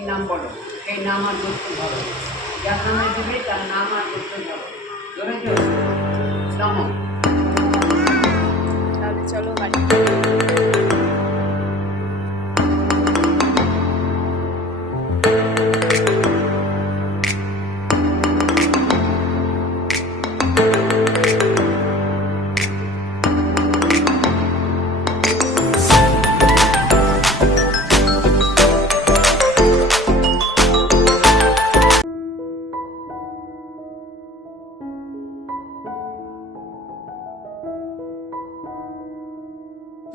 সেই নাম বলো। সেই নাম আর গোত্র ধরো। যার নামে দেবে, তার নাম আর গোত্র ধরো। ধরেছ? নম চলো বাড়ি।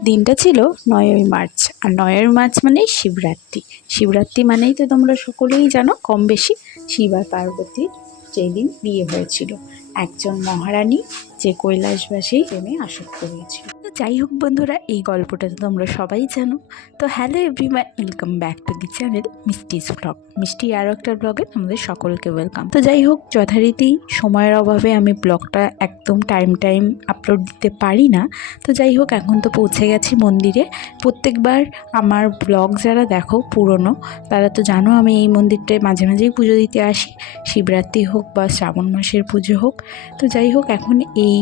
দিনটা ছিল নয়ই মার্চ। আর নয়ই মার্চ মানেই শিবরাত্রি। শিবরাত্রি মানেই তো তোমরা সকলেই জানো কম বেশি শিব আর পার্বতীর যেই দিন বিয়ে হয়েছিল। একজন মহারানী যে কৈলাসবাসী প্রেমে আসক্ত হয়েছিল। যাই হোক বন্ধুরা এই গল্পটা তো তোমরা সবাই জানো। তো hello everyone welcome back to the channel Mishti's blog. Mishti আরও একটা ব্লগে তোমাদের সকলকে ওয়েলকাম। তো যাই হোক যথারীতি সময়ের অভাবে আমি ব্লগটা একদম টাইম টাইম আপলোড দিতে পারি না। তো যাই হোক এখন তো পৌঁছে গেছি মন্দিরে। প্রত্যেকবার আমার ব্লগ যারা দেখো পুরনো তারা তো জানো আমি এই মন্দিরটায় মাঝে মাঝেই পুজো দিতে আসি। শিবরাত্রি হোক বা শ্রাবণ মাসের পুজো হোক। তো যাই হোক এখন এই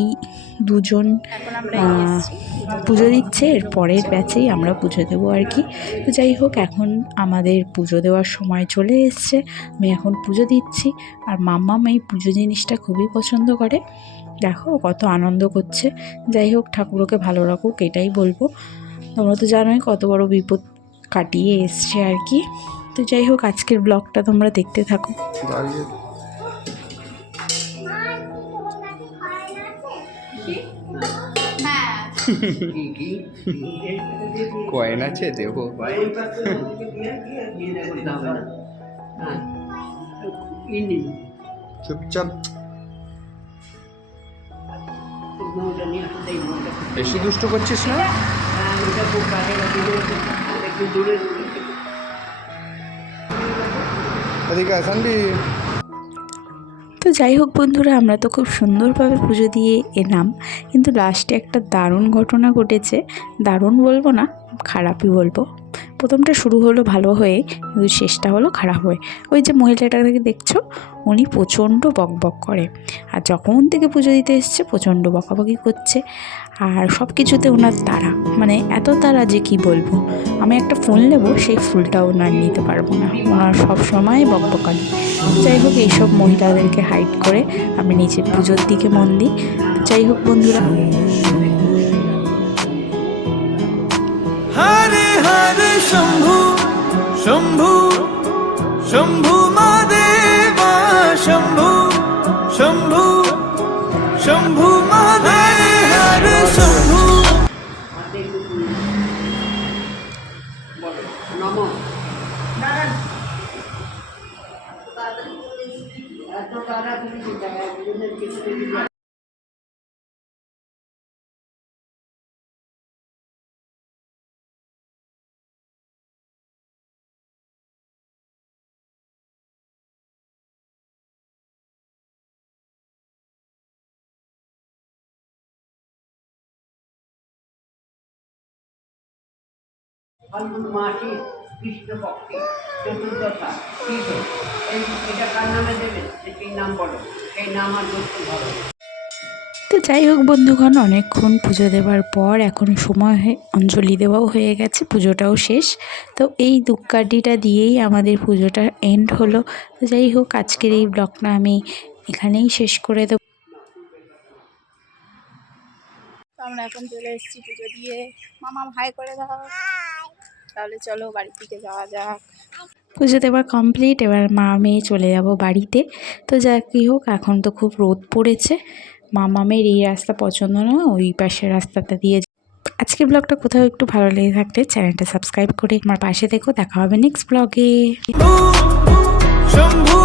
দুজন পুজো দিচ্ছে এর পরের ব্যাচেই আমরা পুজো দেবো আর কি। তো যাই হোক এখন আমাদের পুজো দেওয়ার সময় চলে এসছে। আমি এখন পুজো দিচ্ছি। আর মাম্মাম এই পুজো জিনিসটা খুবই পছন্দ করে। দেখো কত আনন্দ করছে। যাই হোক ঠাকুরকে ভালো রাখুক এটাই বলব। তোমরা তো জানোই কত বড় বিপদ কাটিয়ে এসছে আর কি। তো যাই হোক আজকের ব্লগটা তোমরা দেখতে থাকো। দাঁড়িয়ে। কি কি? কয়েন আছে দেবো। চুপচাপ। বেশি দুষ্ট করছিস না? এদিকে তো যাই হোক বন্ধুরা, আমরা তো খুব সুন্দরভাবে পুজো দিয়ে এলাম। কিন্তু লাস্টে একটা দারুণ ঘটনা ঘটেছে। দারুণ বলব না, খারাপই বলব। প্রথমটা শুরু হলো ভালো হয়ে, কিন্তু শেষটা হলো খারাপ হয়ে। ওই যে মহিলাটাকে দেখছ, উনি প্রচণ্ড বকবক করে। আর যখন থেকে পুজো দিতে এসছে, প্রচণ্ড বকাবকি করছে। আর সব কিছুতে ওনার তারা মানে এত তারা যে কি বলব? আমি একটা ফুল নেব, সেই ফুলটাও ওনার নিতে পারব না। ওনার সব সময় বকবকানি। যাই হোক, এইসব মহিলাদেরকে হাইড করে আমি নিজের পুজোর দিকে মন দিই। যাই হোক, বন্ধুরা। হরে হরে, শম্ভু শম্ভু শম্ভু শম্ভু শম্ভু শম্ভু सारा तो नहीं देता है यूनिट किसी भी माटी विष्णु भक्ति। চতুর্দশা এটা কার নামে দেবেন সেই নাম বলো? সেই নাম আর তো যাই হোক বন্ধুগণ অনেকক্ষণ পুজো দেওয়ার পর এখন সময় হয়ে অঞ্জলি দেওয়াও হয়ে গেছে পুজোটাও শেষ। তো এই ধূপকাঠিটা দিয়েই আমাদের পুজোটা এন্ড হলো। তো যাই হোক আজকের এই ব্লগটা আমি এখানেই শেষ করে দেবো। আমরা এখন চলে এসেছি পুজো দিয়ে। মামা ভাই করে দাও। তাহলে চলো বাড়ির দিকে যাওয়া যাক। পুজো এবার কমপ্লিট এবার মা মেয়ে চলে যাব বাড়িতে। তো যা কী হোক এখন তো খুব রোদ পড়েছে। মা মামের এই রাস্তা পছন্দ না ওই পাশের রাস্তাটা দিয়ে যা- আজকের ব্লগটা কোথাও একটু ভালো লেগে থাকলে চ্যানেলটা সাবস্ক্রাইব করে আমার পাশে দেখো। দেখা হবে নেক্সট ব্লগে শম্ভু